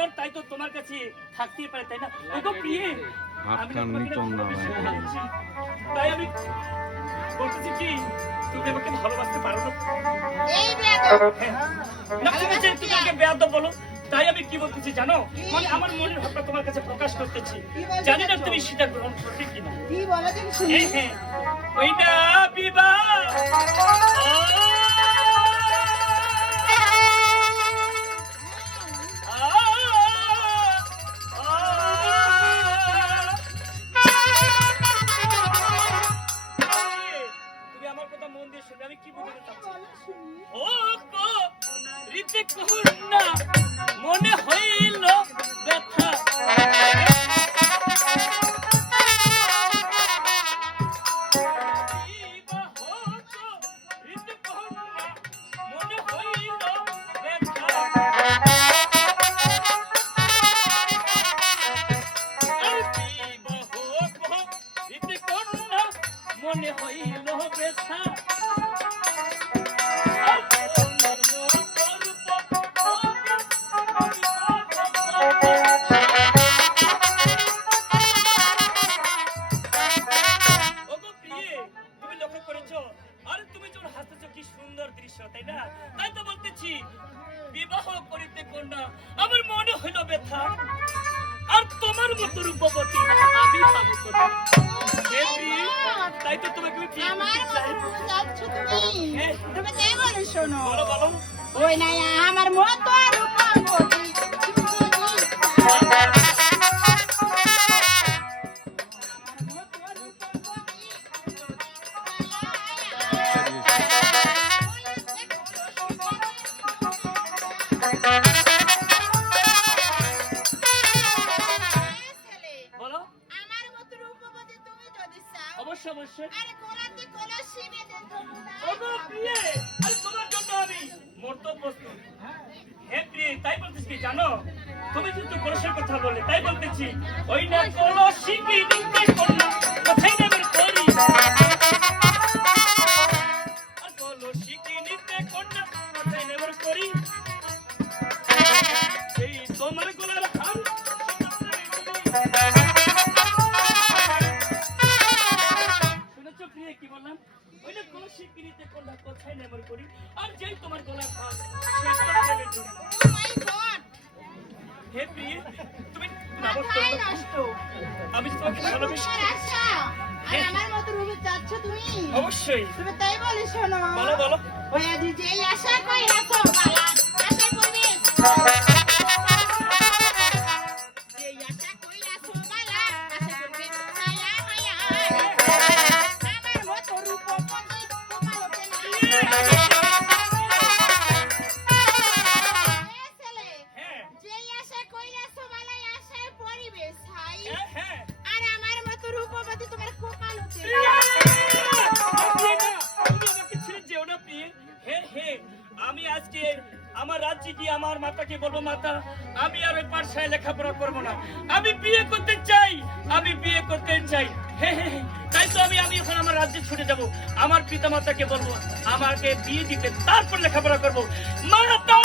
সুন্দর তাই তো তোমার কাছে থাকতেই পারে তাই না? ওগো প্রিয়ে। তাই আমি বলতেছি কি তুমি আমাকে ভালোবাসতে পারো না। এই বেয়াদব। হ্যাঁ। না তুমি আমাকে বেয়াদব বলো তাই আমি কি বলতেছি জানো? মানে আমার মনের ভাবটা তোমার কাছে প্রকাশ করতেছি। জানি না তুমি সেটা গ্রহণ করবে কিনা কি বলো তুমি শুনি। হ্যাঁ, হ্যাঁ। ওইটা বিবাহ। ঋতিক কন্যা মনে হইল ব্যথা মনে হইল ব্যথা। আমার মনে হইল ব্যথা আর তোমার মতো রূপবতী আমি পাবো কোথায়? তাই তো তোমাকে আমি বিয়ে আমার করতে চাই। তুমি হ্যাঁ। তুমি তাই বলো শোনো বলো বলো ওই না আমার মতো রূপবতী আরে তোমার জন্য আমি মরতে প্রস্তুত। হে প্রিয়ে, তাই বলতেছি কি জানো? তুমি কিন্তু কলসের কথা বললে, তাই বলতেছি। ওই না কলসি কি নিতে কন্যা, কোথায় বের করি? আর কলসি কি নিতে কন্যা, হে প্রিয়ে, তুমি নামক করলে কষ্ট। আমি তোমাকে ভালোবেসে আর আমার মতো যাচ্ছ তুমি? অবশ্যই। তুমি তাই বলে শোনো। বলো বলো। ওই আজ যেই আশা কই রাখো? বালা আশা করবে বলব, মাতা, আমি আর ওই পাঠশায় লেখাপড়া করব না। আমি বিয়ে করতে চাই, আমি বিয়ে করতে চাই। তাই তো আমি আমি এখন আমার রাজ্যে ছুটে যাব। আমার পিতা মাতাকে বলব, আমাকে বিয়ে দিতে তারপর লেখাপড়া করব। মাতা!